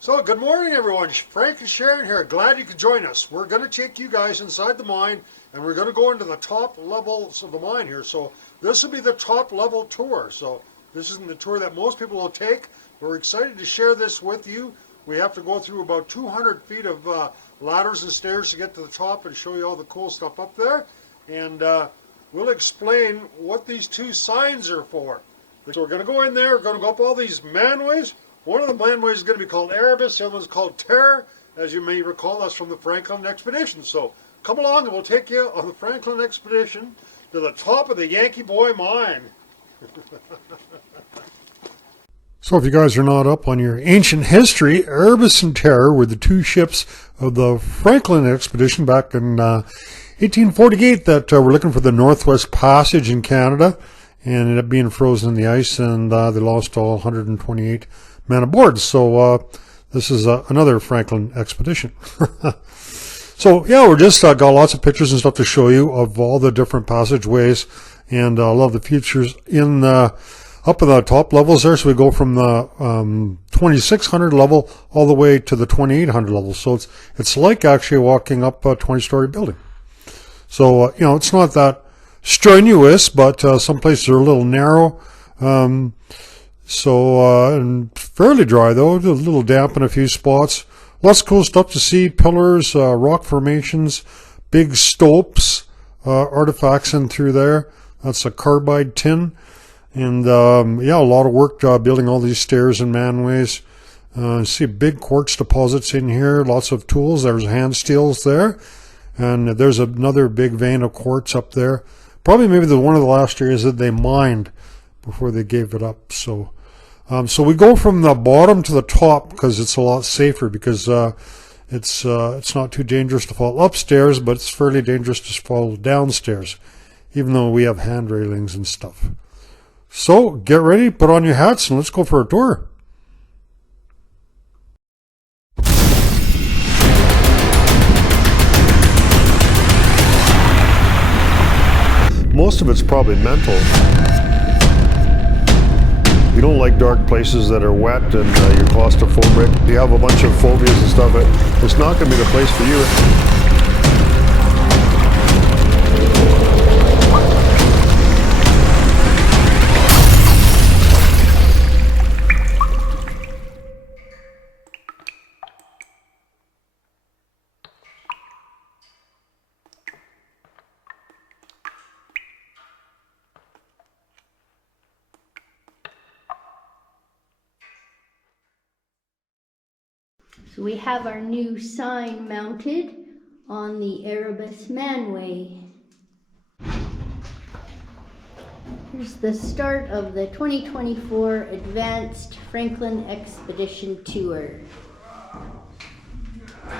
So, good morning everyone. Frank and Sharon here. Glad you could join us. We're going to take you guys inside the mine and we're going to go into the top levels of the mine here. So, this will be the top level tour. So, this isn't the tour that most people will take. We're excited to share this with you. We have to go through about 200 feet of ladders and stairs to get to the top and show you all the cool stuff up there. And we'll explain what these two signs are for. So, we're going to go in there, we're going to go up all these manways. One of the manways is going to be called Erebus, the other one's called Terror. As you may recall, that's from the FRANKLYN expedition. So come along and we'll take you on the FRANKLYN expedition to the top of the Yankee Boy mine. So if you guys are not up on your ancient history, Erebus and Terror were the two ships of the FRANKLYN expedition back in 1848 that were looking for the Northwest Passage in Canada and ended up being frozen in the ice, and they lost all 128 men aboard. So this is another FRANKLYN expedition. So yeah, we're just got lots of pictures and stuff to show you of all the different passageways, and I love the features in up in the top levels there. So we go from the 2600 level all the way to the 2800 level. So it's like actually walking up a 20-story building. So you know, it's not that strenuous, but some places are a little narrow. And fairly dry though, a little damp in a few spots. Lots of cool stuff to see: pillars, rock formations, big stopes, artifacts in through there. That's a carbide tin. And yeah, a lot of work building all these stairs and manways. See big quartz deposits in here, lots of tools. There's hand steels there. And there's another big vein of quartz up there. Probably maybe one of the last areas that they mined before they gave it up. So we go from the bottom to the top because it's a lot safer, because it's not too dangerous to fall upstairs, but it's fairly dangerous to fall downstairs, even though we have hand railings and stuff. So get ready, put on your hats, and let's go for a tour. Most of it's probably mental. You don't like dark places that are wet and you're claustrophobic. You have a bunch of phobias and stuff. It's not going to be the place for you. So we have our new sign mounted on the Erebus manway. Here's the start of the 2024 Advanced FRANKLYN Expedition Tour.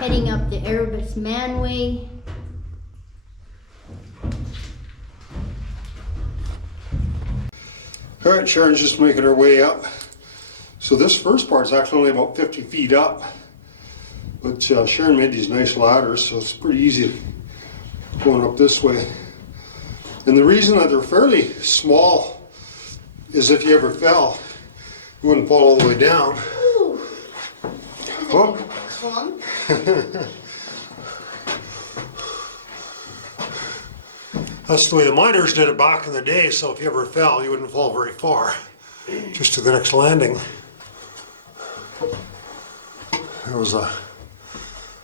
Heading up the Erebus manway. All right, Sharon's just making her way up. So this first part is actually only about 50 feet up. But Sharon made these nice ladders, so it's pretty easy going up this way. And the reason that they're fairly small is if you ever fell, you wouldn't fall all the way down. Ooh. Oh. That's the way the miners did it back in the day, so if you ever fell, you wouldn't fall very far, just to the next landing. There was a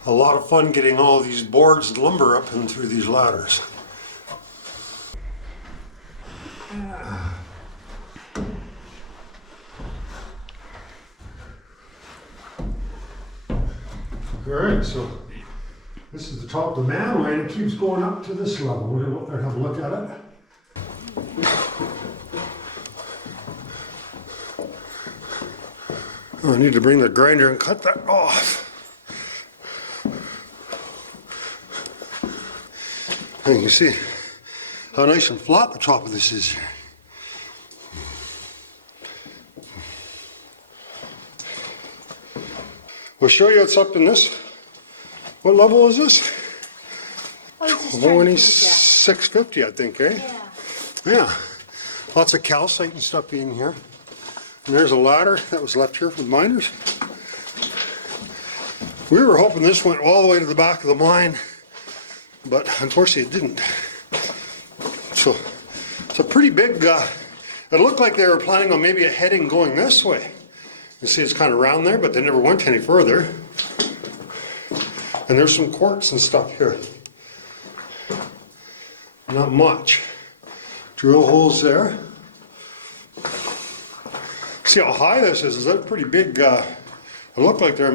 lot of fun getting all these boards and lumber up and through these ladders. Alright, so this is the top of the manway and it keeps going up to this level. We're going to go up there and have a look at it. I need to bring the grinder and cut that off. And you can see how nice and flat the top of this is here. We'll show you what's up in this. What level is this? 2650, I think, eh? Yeah. Lots of calcite and stuff in here. And there's a ladder that was left here from the miners. We were hoping this went all the way to the back of the mine, but unfortunately it didn't. So it's a pretty big, it looked like they were planning on maybe a heading going this way. You see it's kind of round there, but they never went any further. And there's some quartz and stuff here. Not much. Drill holes there. See how high this is? Is that pretty big? It looked like they're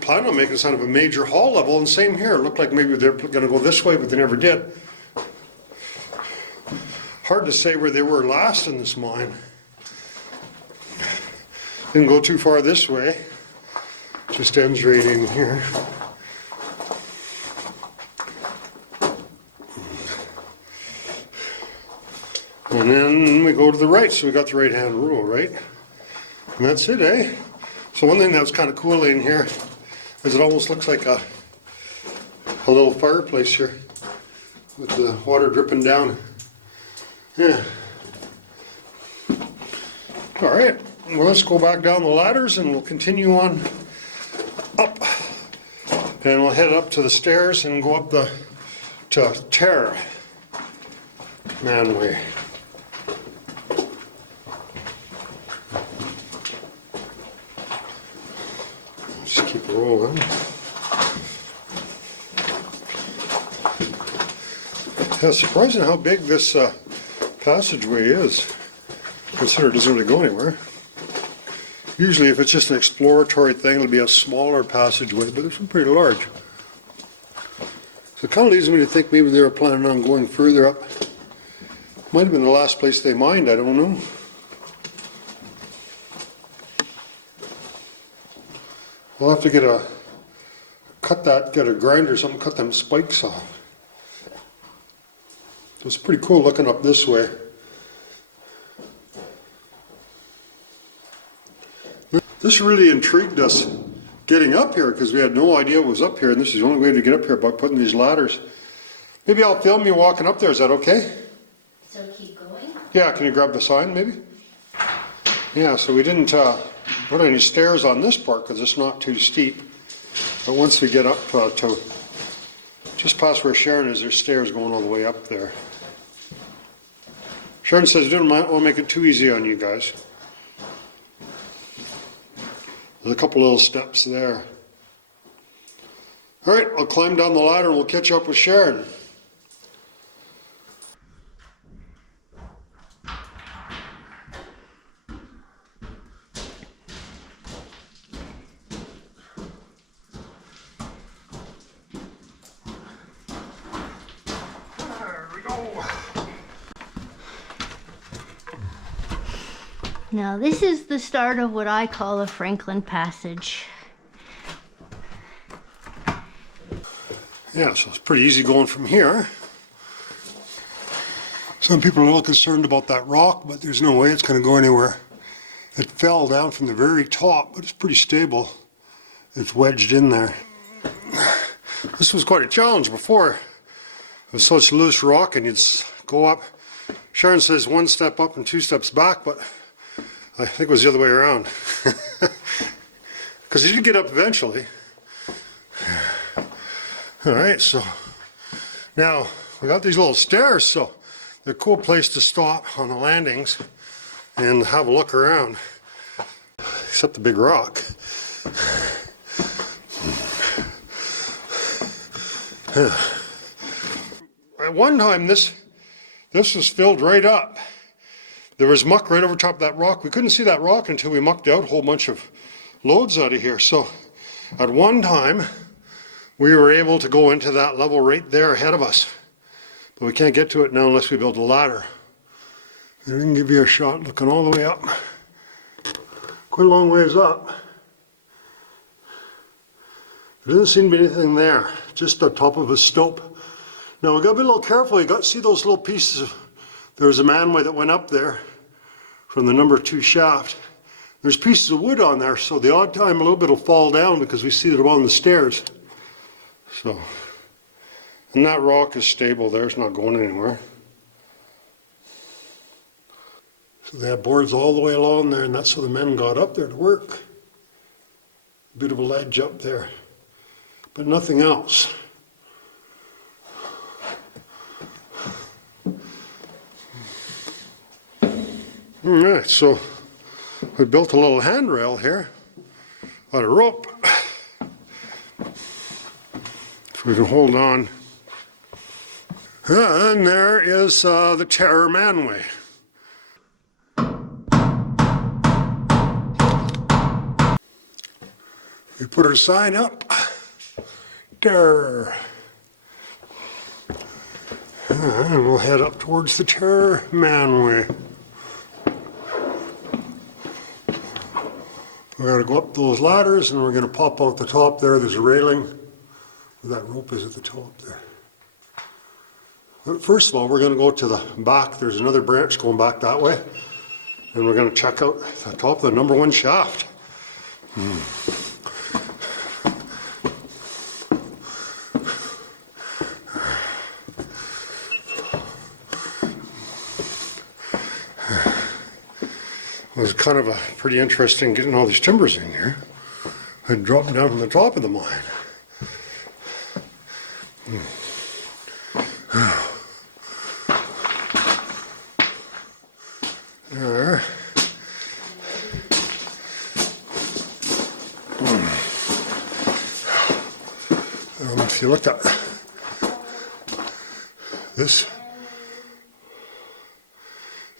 planning on making kind of a major haul level, and same here. It looked like maybe they're going to go this way, but they never did. Hard to say where they were last in this mine. Didn't go too far this way. Just ends right in here. And then we go to the right, so we got the right-hand rule, right? And that's it, eh? So one thing that was kind of cool in here is it almost looks like a little fireplace here with the water dripping down. Yeah. All right, well, let's go back down the ladders and we'll continue on up. And we'll head up to the stairs and go up to Terror Manway. Just keep rolling. Yeah, it's surprising how big this passageway is. Consider it doesn't really go anywhere. Usually if it's just an exploratory thing, it'll be a smaller passageway, but this one's pretty large. So it kind of leads me to think maybe they were planning on going further up. Might have been the last place they mined, I don't know. We'll have to get a grinder or something, cut them spikes off. It's pretty cool looking up this way. This really intrigued us getting up here because we had no idea what was up here, and this is the only way to get up here by putting these ladders. Maybe I'll film you walking up there, is that okay? So keep going? Yeah, can you grab the sign maybe? Yeah, so we didn't put any stairs on this part because it's not too steep. But once we get up to just past where Sharon is, there's stairs going all the way up there. Sharon says, don't want to make it too easy on you guys. There's a couple little steps there. All right, I'll climb down the ladder and we'll catch up with Sharon. Now this is the start of what I call a FRANKLYN passage. Yeah, so it's pretty easy going from here. Some people are a little concerned about that rock, but there's no way it's going to go anywhere. It fell down from the very top, but it's pretty stable. It's wedged in there. This was quite a challenge before. It was such loose rock and you'd go up. Sharon says 1 step up and 2 steps back, but I think it was the other way around. Because you did get up eventually. All right, so now we got these little stairs, so they're a cool place to stop on the landings and have a look around. Except the big rock. At one time, this was filled right up. There was muck right over top of that rock. We couldn't see that rock until we mucked out a whole bunch of loads out of here. So at one time, we were able to go into that level right there ahead of us. But we can't get to it now unless we build a ladder. And I can give you a shot looking all the way up. Quite a long ways up. There doesn't seem to be anything there, just the top of a stope. Now we've got to be a little careful. You got to see those little pieces of, there was a manway that went up there from the number 2 shaft. There's pieces of wood on there, so the odd time a little bit will fall down because we see it on the stairs. So, and that rock is stable there, it's not going anywhere. So they have boards all the way along there, and that's how the men got up there to work. A bit of a ledge up there. but nothing else. Alright, so we built a little handrail here out of rope so we can hold on. And there is the Terror manway. We put our sign up. Terror. And we'll head up towards the Terror manway. We're going to go up those ladders and we're going to pop out the top there. There's a railing where that rope is at the top there. But first of all, we're going to go to the back. There's another branch going back that way. And we're going to check out the top of the number 1 shaft. It was kind of pretty interesting getting all these timbers in here and dropping down from the top of the mine. There. If you look at this,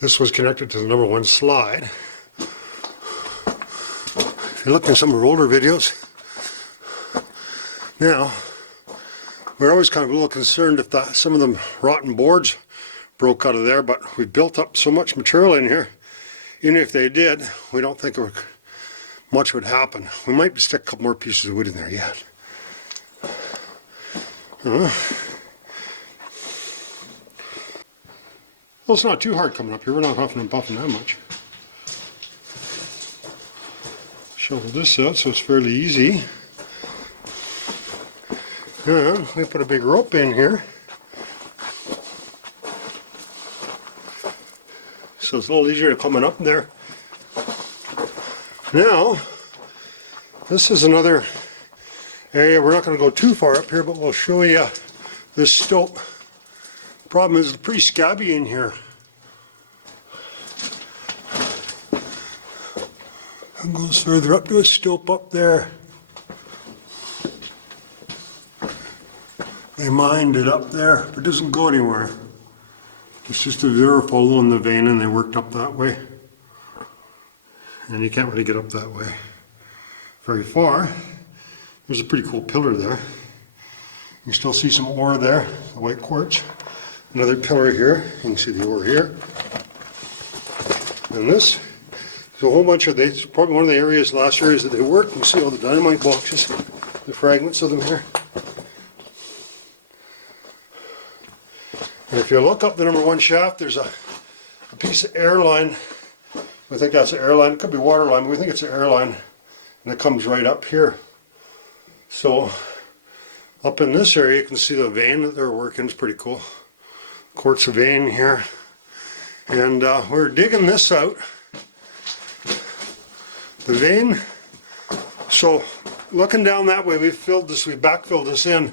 this was connected to the number 1 slide. If you look at some of our older videos, now we're always kind of a little concerned if some of them rotten boards broke out of there, but we built up so much material in here, even if they did, we don't think much would happen. We might stick a couple more pieces of wood in there yet. Well, it's not too hard coming up here. We're not huffing and puffing that much. Shovel this out so it's fairly easy. And we put a big rope in here. So it's a little easier to coming up there. Now, this is another area. We're not going to go too far up here, but we'll show you this stope. Problem is it's pretty scabby in here. It goes further up to a stope up there. They mined it up there, but it doesn't go anywhere. It's just a zero following the vein and they worked up that way. And you can't really get up that way very far. There's a pretty cool pillar there. You can still see some ore there, the white quartz. Another pillar here, you can see the ore here. And this is a whole bunch of, it's probably one of the last areas that they worked. You can see all the dynamite boxes, the fragments of them here. And if you look up the number 1 shaft, there's a piece of air line. I think that's an air line. It could be water line, but we think it's an air line. And it comes right up here. So up in this area, you can see the vein that they're working. It's pretty cool. Quartz vein here. And we're digging this out. The vein. So looking down that way, we backfilled this in.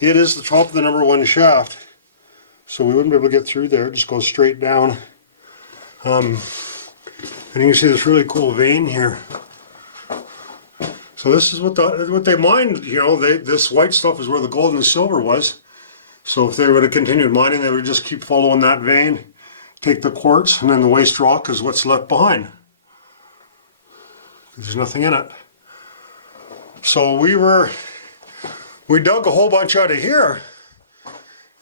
It is the top of the number 1 shaft. So we wouldn't be able to get through there. It just goes straight down. And you can see this really cool vein here. So this is what they mined. You know, this white stuff is where the gold and the silver was. So if they would have continued mining, they would just keep following that vein, take the quartz, and then the waste rock is what's left behind. There's nothing in it. So we dug a whole bunch out of here.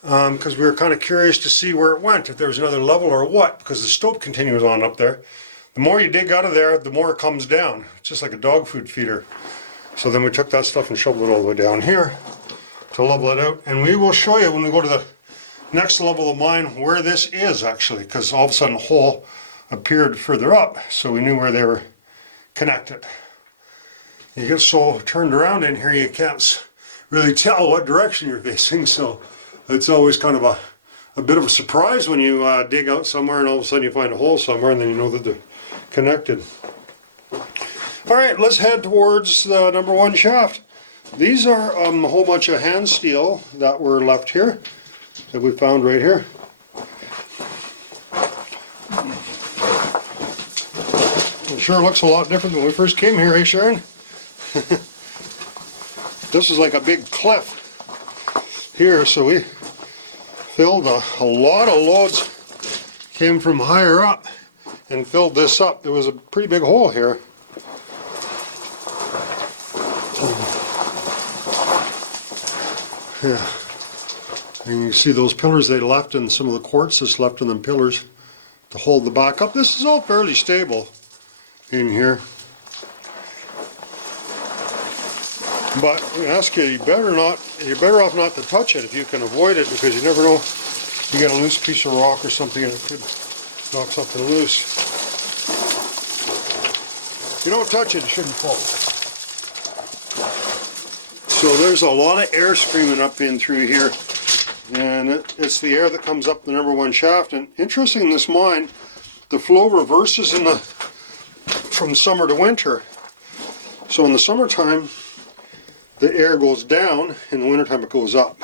Because we were kind of curious to see where it went, if there was another level or what, because the stope continues on up there. The more you dig out of there, the more it comes down. It's just like a dog food feeder. So then we took that stuff and shoveled it all the way down here to level it out. And we will show you when we go to the next level of the mine where this is actually, because all of a sudden a hole appeared further up, so we knew where they were connected. You get so turned around in here, you can't really tell what direction you're facing, so it's always kind of a bit of a surprise when you dig out somewhere and all of a sudden you find a hole somewhere and then you know that they're connected. Alright, let's head towards the number 1 shaft. These are a whole bunch of hand steel that were left here, that we found right here. It sure looks a lot different than when we first came here, eh, Sharon? This is like a big cliff here, so we filled a lot of loads, came from higher up and filled this up. There was a pretty big hole here. Yeah, and you see those pillars they left, and some of the quartz that's left in them pillars to hold the back up. This is all fairly stable in here. But we ask you, you're better off not to touch it if you can avoid it, because you never know, you get a loose piece of rock or something and it could knock something loose. If you don't touch it, it shouldn't fall. So there's a lot of air screaming up in through here, and it's the air that comes up the number one shaft. And interesting in this mine, the flow reverses from summer to winter. So in the summertime, the air goes down, in the wintertime it goes up.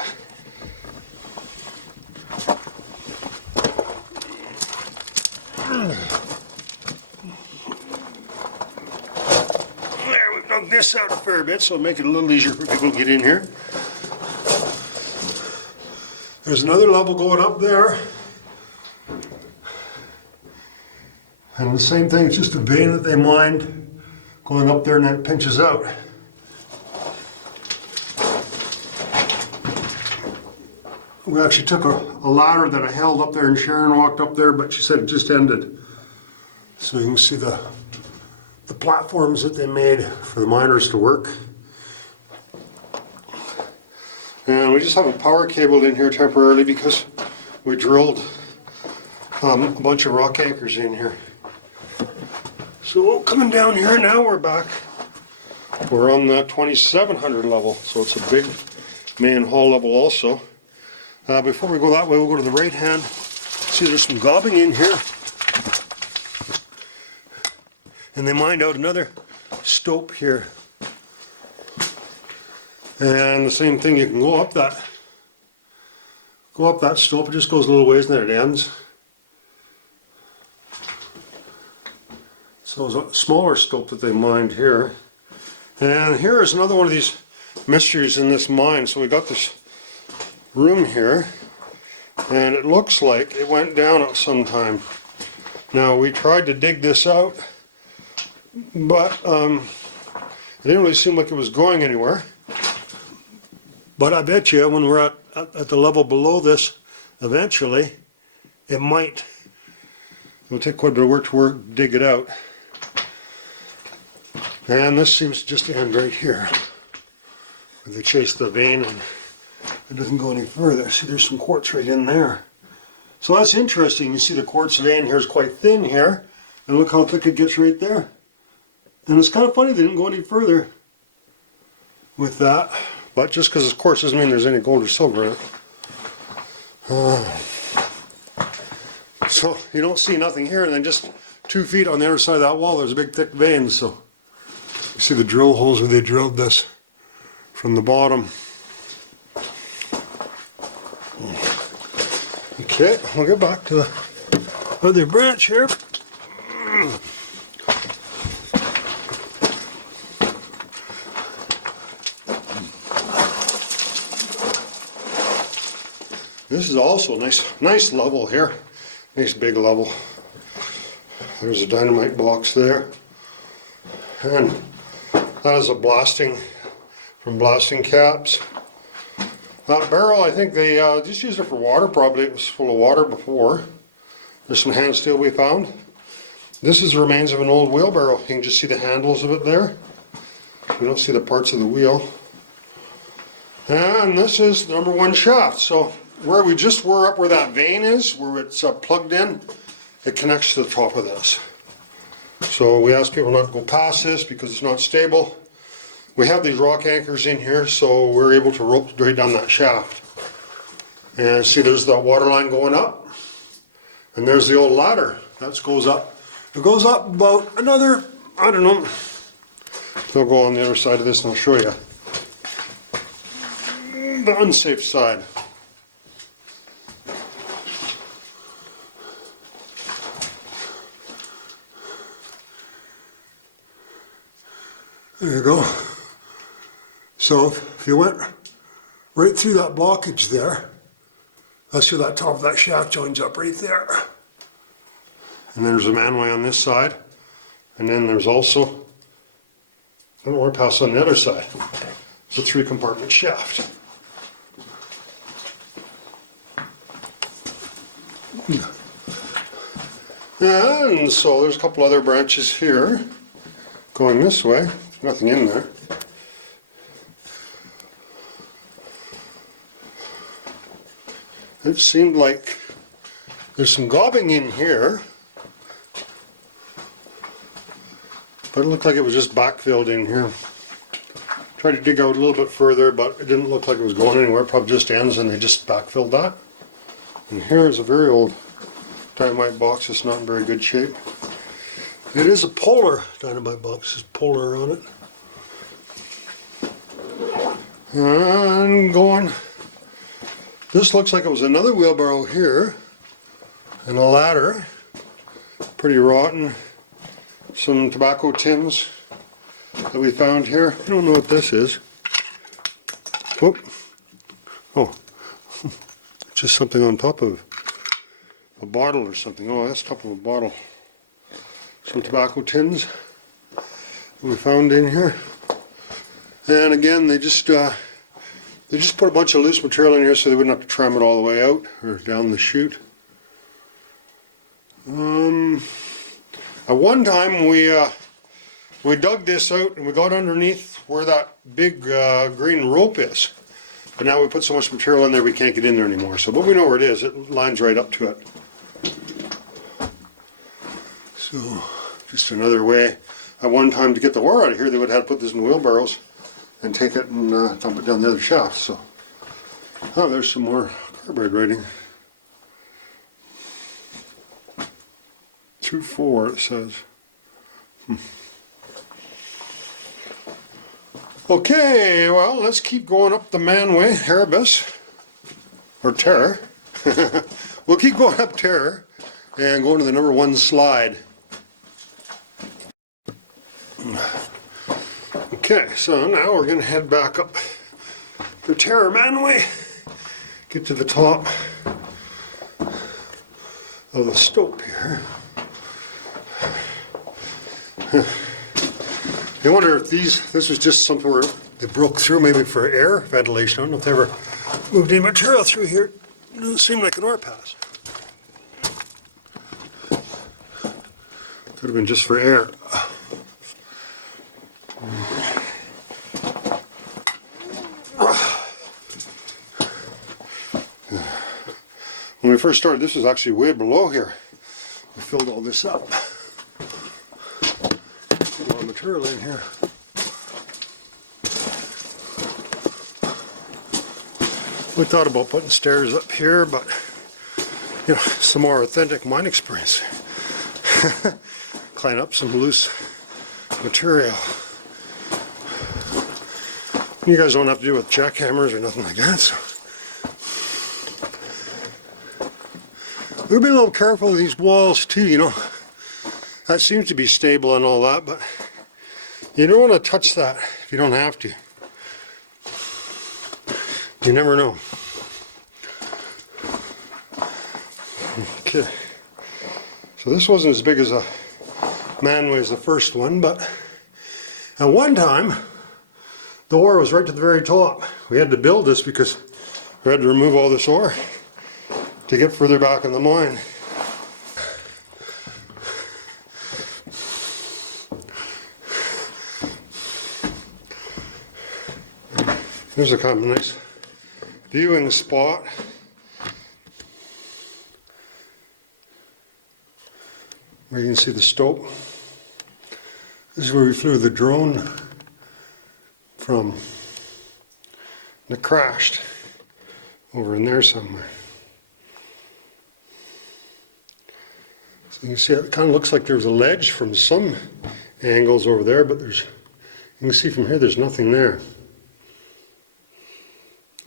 There, we've dug this out a fair bit, so it'll make it a little easier for people to get in here. There's another level going up there. And the same thing, it's just a vein that they mined going up there, and then it pinches out. We actually took a ladder that I held up there, and Sharon walked up there, but she said it just ended. So you can see the platforms that they made for the miners to work. And we just have a power cable in here temporarily because we drilled a bunch of rock anchors in here. So coming down here now, we're back. We're on the 2700 level, so it's a big main hall level also. Before we go that way, we'll go to the right hand. See, there's some gobbing in here. And they mined out another stope here. And the same thing, you can go up that stope. It just goes a little ways and then it ends. So it's a smaller stope that they mined here. And here is another one of these mysteries in this mine. So we got this room here, and it looks like it went down at some time. Now we tried to dig this out, but it didn't really seem like it was going anywhere. But I bet you when we're at the level below this, eventually it might. It'll take quite a bit of work to dig it out. And this seems to just end right here, where they chase the vein and it doesn't go any further. See, there's some quartz right in there. So that's interesting. You see the quartz vein here is quite thin here, and look how thick it gets right there. And it's kind of funny they didn't go any further with that, but just because it's quartz doesn't mean there's any gold or silver in it. So you don't see nothing here, and then just 2 feet on the other side of that wall there's a big thick vein. So you see the drill holes where they drilled this from the bottom. Okay, we'll get back to the other branch here. This is also a nice level here. Nice big level. There's a dynamite box there. And that is a blasting caps. That barrel, I think they just used it for water. Probably it was full of water before. There's some hand steel we found. This is the remains of an old wheelbarrow. You can just see the handles of it there. You don't see the parts of the wheel. And this is the number one shaft. So where we just were, up where that vein is, where it's plugged in, it connects to the top of this. So we ask people not to go past this because it's not stable. We have these rock anchors in here, so we're able to rope straight down that shaft. And see, there's the water line going up, and there's the old ladder that goes up. It goes up about another, I don't know. I'll go on the other side of this and I'll show you. the unsafe side. There you go. So if you went right through that blockage there, that's where that top of that shaft joins up right there. And there's a manway on this side. And then there's also, I don't know where it passes on the other side. It's a 3-compartment shaft. And so there's a couple other branches here going this way. There's nothing in there. It seemed like there's some gobbing in here, but it looked like it was just backfilled in here. Tried to dig out a little bit further, but it didn't look like it was going anywhere. It probably just ends and they just backfilled that. And here is a very old dynamite box. It's not in very good shape. It is a polar dynamite box. There's polar on it. And going. This looks like it was another wheelbarrow here. And a ladder. Pretty rotten. Some tobacco tins that we found here. I don't know what this is. Whoop. Oh. Just something on top of a bottle or something. Oh, that's top of a bottle. Some tobacco tins that we found in here. And again, they just put a bunch of loose material in here so they wouldn't have to tram it all the way out or down the chute. At one time we dug this out and we got underneath where that big green rope is. But now we put so much material in there we can't get in there anymore. So, but we know where it is. It lines right up to it. So, just another way. At one time to get the ore out of here, they would have to put this in wheelbarrows and take it and dump it down the other shaft. So, oh, there's some more cardboard writing. 2-4 it says. Okay, well, let's keep going up the manway, Erebus, or Terror. We'll keep going up Terror and going to the number 1 slide. Okay, so now we're going to head back up the Terror manway, get to the top of the stope here. I wonder if this was just something where they broke through maybe for air ventilation. I don't know if they ever moved any material through here. It doesn't seem like an ore pass. Could have been just for air. When we first started, this was actually way below here. We filled all this up. A lot of material in here. We thought about putting stairs up here, but you know, some more authentic mine experience. Clean up some loose material. You guys don't have to do it with jackhammers or nothing like that. So. We'll be a little careful with these walls too, you know. That seems to be stable and all that, but you don't want to touch that if you don't have to. You never know. Okay. So this wasn't as big as a manway as the first one, but at one time the ore was right to the very top. We had to build this because we had to remove all this ore to get further back in the mine. There's a kind of nice viewing spot. Where you can see the stope. This is where we flew the drone from. And it crashed over in there somewhere. So you can see it kind of looks like there's a ledge from some angles over there, but you can see from here there's nothing there.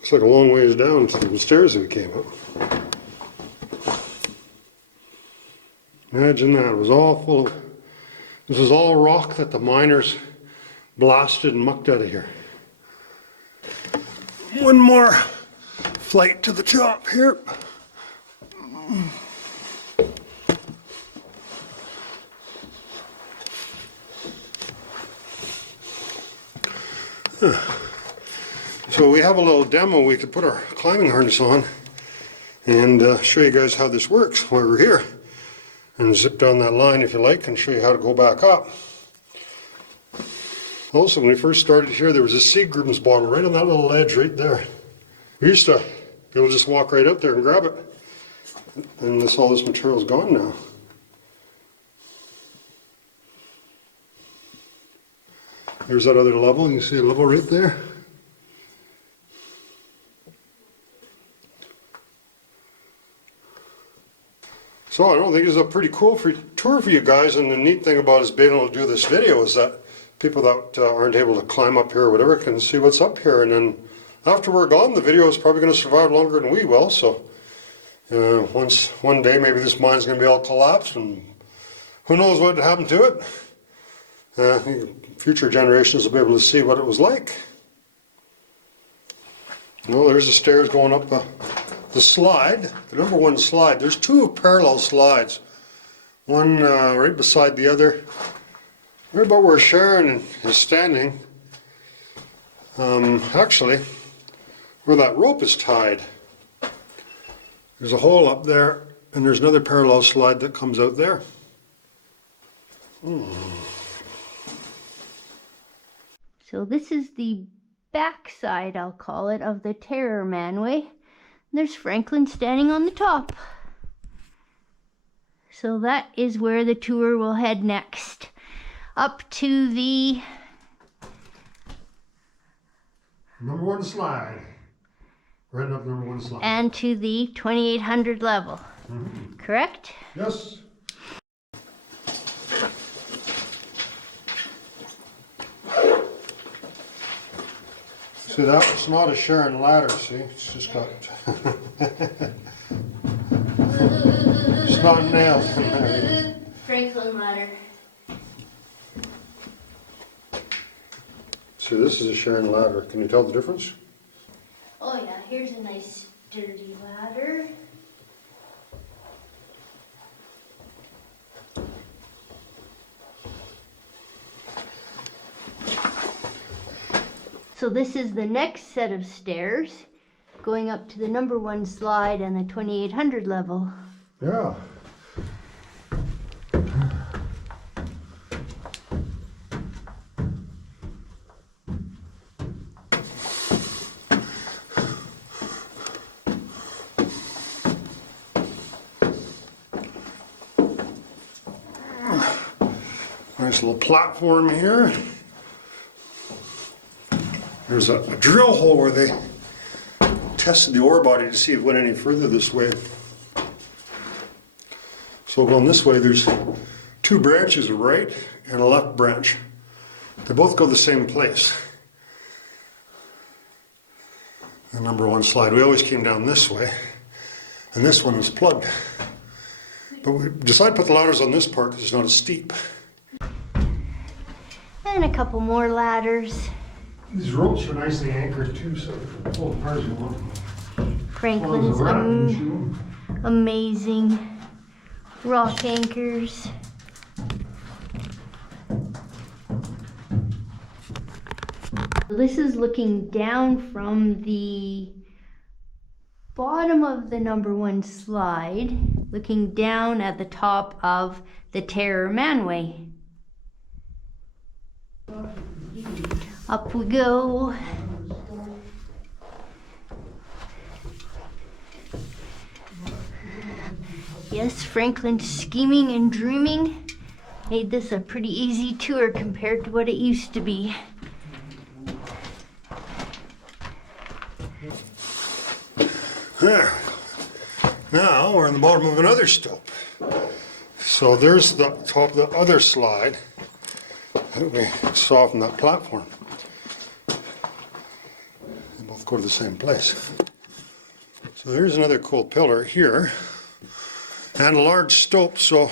Looks like a long ways down to the stairs that we came up. Imagine that. It was all full of, this was all rock that the miners blasted and mucked out of here. One more flight to the top here. So we have a little demo. We could put our climbing harness on and show you guys how this works while we're here. And zip down that line if you like and show you how to go back up. Also, when we first started here, there was a Seagram's bottle right on that little ledge right there. We used to be able to just walk right up there and grab it. And all this material is gone now. There's that other level. You see a level right there? So I don't think it's a pretty cool tour for you guys, and the neat thing about us being able to do this video is that people that aren't able to climb up here or whatever can see what's up here, and then after we're gone the video is probably going to survive longer than we will, so one day maybe this mine's going to be all collapsed and who knows what happened to it. I think future generations will be able to see what it was like. Well, there's the stairs going up the slide, the number one slide. There's two parallel slides, one right beside the other, right about where Sharon is standing. Actually, where that rope is tied, there's a hole up there, and there's another parallel slide that comes out there. So this is the backside, I'll call it, of the Terror Manway. There's Franklin standing on the top. So that is where the tour will head next. Up to the number one slide. Right up number one slide. And to the 2800 level. Correct? Yes. See, that's not a Sharon ladder, see? It's just got... it's not nailed in there. Franklin ladder. See, this is a Sharon ladder. Can you tell the difference? Oh yeah, here's a nice sturdy ladder. So this is the next set of stairs going up to the number one slide and the 2800 level. Yeah. Nice little platform here. There's a drill hole where they tested the ore body to see if it went any further this way. So going this way, there's two branches, a right and a left branch. They both go the same place. The number one slide. We always came down this way, and this one is plugged. But we decided to put the ladders on this part because it's not as steep. And a couple more ladders. These ropes are nicely anchored too, so you can pull apart as you want. Franklin's amazing rock anchors. This is looking down from the bottom of the number one slide, looking down at the top of the Terror Manway. Up we go. Yes, Franklin's scheming and dreaming made this a pretty easy tour compared to what it used to be. There. Now we're on the bottom of another stope. So there's the top of the other slide that we saw from that platform. both go to the same place. So there's another cool pillar here, and a large stope. So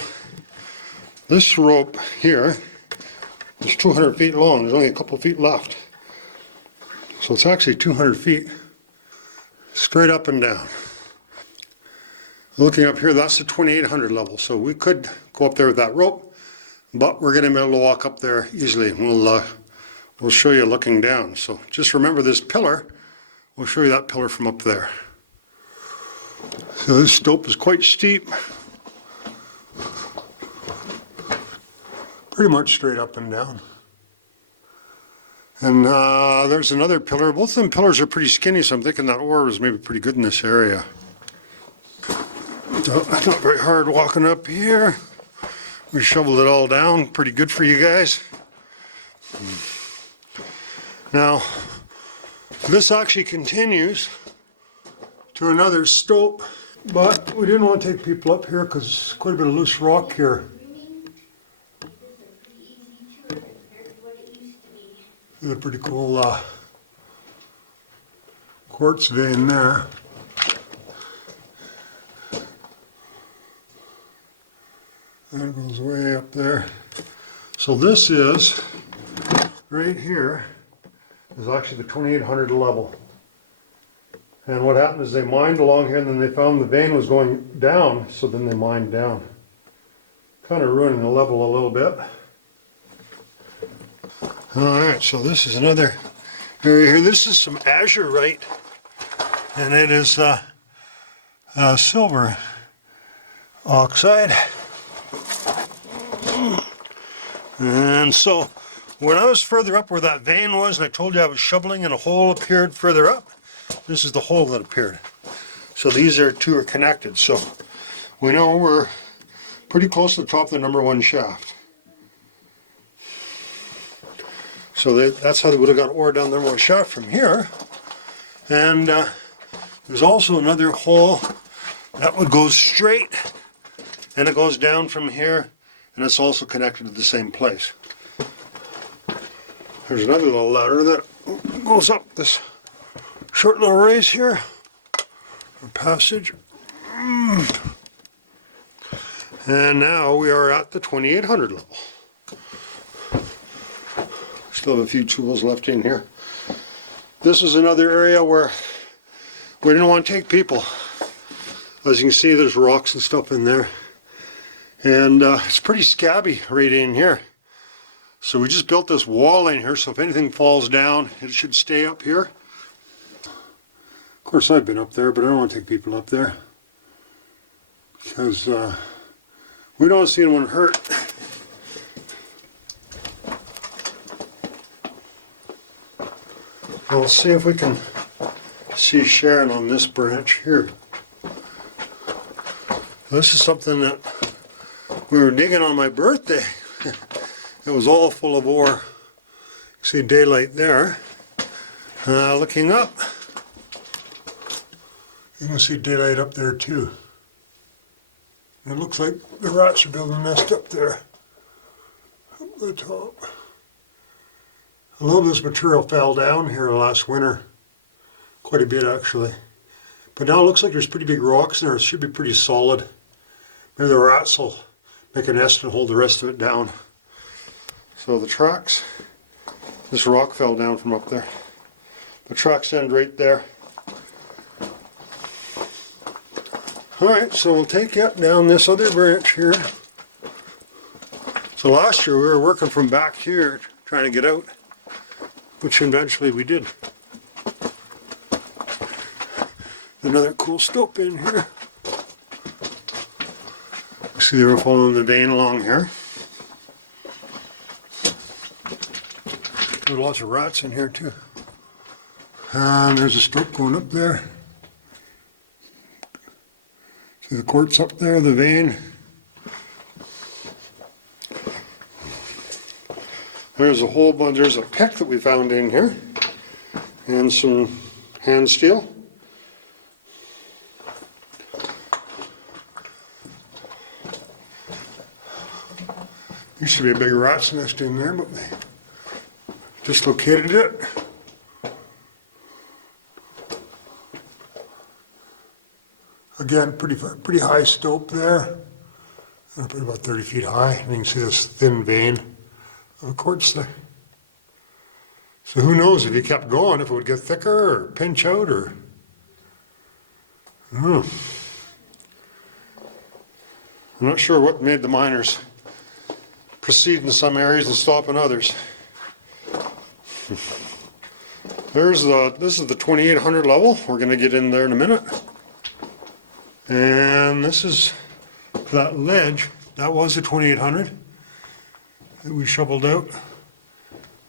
this rope here is 200 feet long. There's only a couple feet left. So it's actually 200 feet straight up and down. Looking up here, that's the 2800 level. So we could go up there with that rope, but we're going to be able to walk up there easily. We'll show you looking down. So just remember this pillar. We'll show you that pillar from up there. So this slope is quite steep. Pretty much straight up and down. And there's another pillar. Both of them pillars are pretty skinny, so I'm thinking that ore was maybe pretty good in this area. So it's not very hard walking up here. We shoveled it all down. Pretty good for you guys. Now, this actually continues to another stope, but we didn't want to take people up here because there's quite a bit of loose rock here. There's a pretty cool quartz vein there. That goes way up there. So this is, right here, is actually the 2800 level. And what happened is they mined along here and then they found the vein was going down, so then they mined down. Kind of ruining the level a little bit. Alright, so this is another area here. This is some azurite, and it is silver oxide. And so when I was further up where that vein was, and I told you I was shoveling and a hole appeared further up, this is the hole that appeared. So these two are connected. So we know we're pretty close to the top of the number one shaft. So that's how they would have got ore down the number one shaft from here. And there's also another hole that would go straight, and it goes down from here, and it's also connected to the same place. There's another little ladder that goes up this short little raise here, a passage. And now we are at the 2800 level. Still have a few tools left in here. This is another area where we didn't want to take people. As you can see, there's rocks and stuff in there. And it's pretty scabby right in here. So we just built this wall in here, so if anything falls down, it should stay up here. Of course, I've been up there, but I don't want to take people up there. Because we don't see anyone hurt. We'll see if we can see Sharon on this branch here. This is something that we were digging on my birthday. It was all full of ore. See daylight there. Looking up, you can see daylight up there too. It looks like the rats are building a nest up there, up the top. A lot of this material fell down here last winter, quite a bit actually. But now it looks like there's pretty big rocks in there. It should be pretty solid. Maybe the rats will make a nest and hold the rest of it down. So the tracks, this rock fell down from up there. The tracks end right there. Alright, so we'll take it down this other branch here. So last year we were working from back here trying to get out, which eventually we did. Another cool stope in here. See, they were following the vein along here. There were lots of rats in here too. And there's a stope going up there. See the quartz up there, the vein. There's a whole bunch, there's a pick that we found in here. And some hand steel. Used to be a big rat's nest in there, but they dislocated it. Again, pretty high stope there. Probably about 30 feet high. And you can see this thin vein of quartz there. So who knows if you kept going, if it would get thicker or pinch out or... I'm not sure what made the miners proceed in some areas and stop in others. This is the 2800 level. We're going to get in there in a minute. And this is that ledge. That was the 2800 that we shoveled out.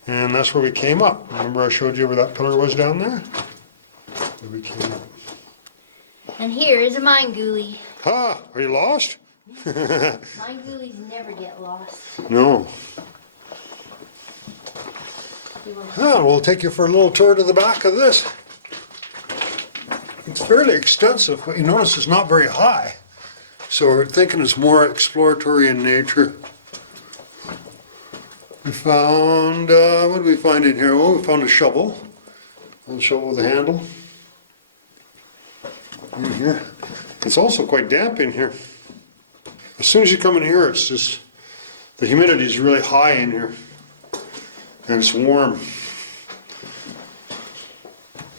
And that's where we came up. Remember I showed you where that pillar was down there? Where we came up. And here is a mine ghoulie. Ha! Are you lost? Mine ghoulies never get lost. No. Well, we'll take you for a little tour to the back of this. It's fairly extensive, but you notice it's not very high. So we're thinking it's more exploratory in nature. We found, what did we find in here? Oh, we found a shovel. A shovel with a handle. In here. It's also quite damp in here. As soon as you come in here, it's just, the humidity is really high in here. And it's warm.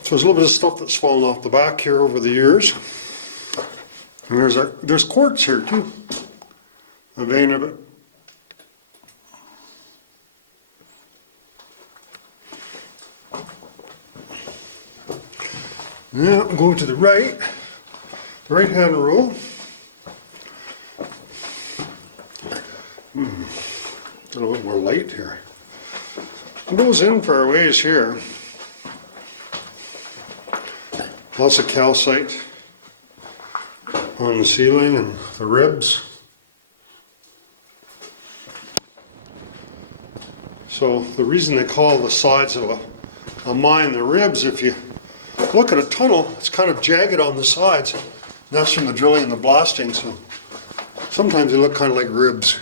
So there's a little bit of stuff that's fallen off the back here over the years. And there's quartz here too. A vein of it. Now we'll go to the right hand rule. A little bit more light here. It goes in for a ways here. Lots of calcite on the ceiling and the ribs. So the reason they call the sides of a mine the ribs, if you look at a tunnel, it's kind of jagged on the sides. And that's from the drilling and the blasting, so sometimes they look kind of like ribs.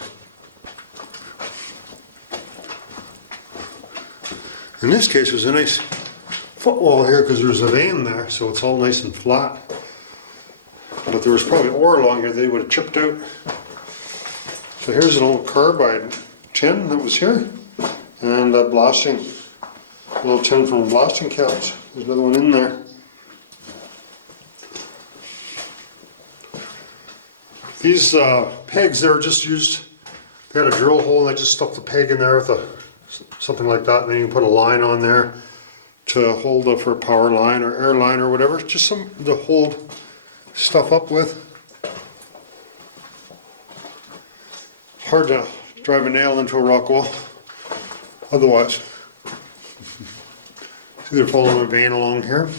In this case, there's a nice footwall here because there's a vein there, so it's all nice and flat. But there was probably ore along here they would have chipped out. So here's an old carbide tin that was here, and a blasting, little tin from a blasting couch. There's another one in there. These pegs, they were just used, they had a drill hole and they just stuck the peg in there with something like that, and then you can put a line on there to hold up for a power line or air line or whatever, just something to hold stuff up with. Hard to drive a nail into a rock wall otherwise. See, they're following a vein along here.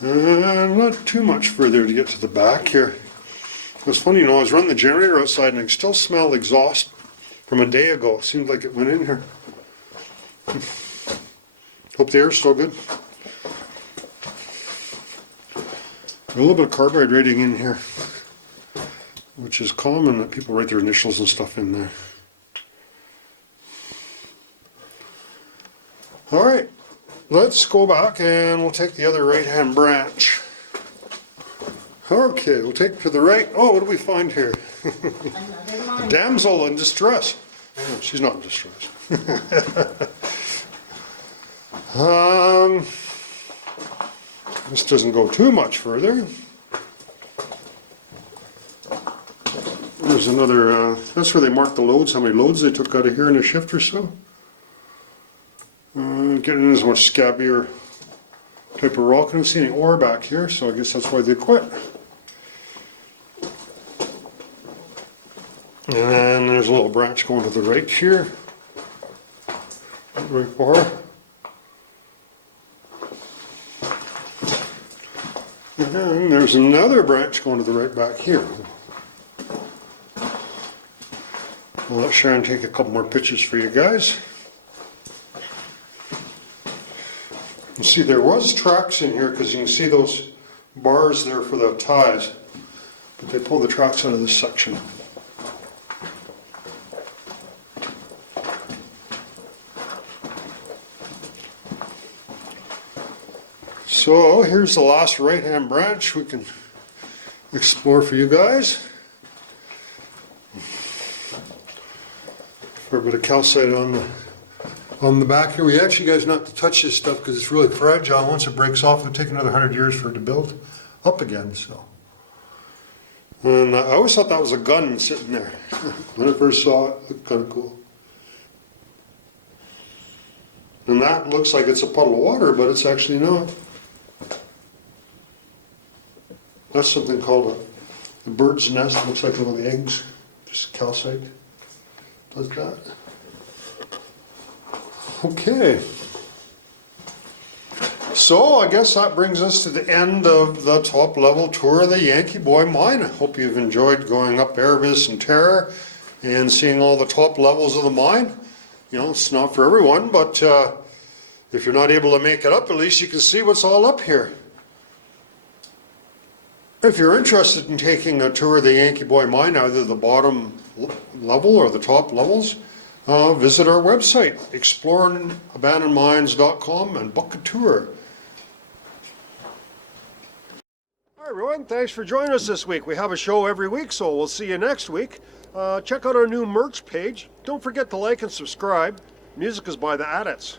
And not too much further to get to the back here. It was funny, I was running the generator outside and I still smelled exhaust from a day ago. It seemed like it went in here. Hope the air's still good. A little bit of carbide rating in here, which is common that people write their initials and stuff in there. Alright, let's go back and we'll take the other right-hand branch. Okay, we'll take to the right. Oh, what do we find here? A damsel in distress. Oh, she's not in distress. This doesn't go too much further. There's another, that's where they mark the loads, how many loads they took out of here in a shift or so. Getting this much scabbier type of rock. I don't see any ore back here, so I guess that's why they quit. And then there's a little branch going to the right here. Not very far. And then there's another branch going to the right back here. I'll let Sharon take a couple more pictures for you guys. You see there was tracks in here because you can see those bars there for the ties, but they pulled the tracks out of this section. So here's the last right-hand branch we can explore for you guys. For a bit of calcite on the back here. We ask you guys not to touch this stuff because it's really fragile. Once it breaks off, it'll take another 100 years for it to build up again. So, and I always thought that was a gun sitting there. When I first saw it, it looked kind of cool. And that looks like it's a puddle of water, but it's actually not. That's something called a bird's nest. It looks like one of the eggs, just calcite. Does that. Okay. So I guess that brings us to the end of the top level tour of the Yankee Boy mine. I hope you've enjoyed going up Erebus and Terror and seeing all the top levels of the mine. You know, it's not for everyone, but if you're not able to make it up, at least you can see what's all up here. If you're interested in taking a tour of the Yankee Boy mine, either the bottom level or the top levels, visit our website, exploringabandonedmines.com, and book a tour. Hi everyone, thanks for joining us this week. We have a show every week, so we'll see you next week. Check out our new merch page. Don't forget to like and subscribe. Music is by the Adits.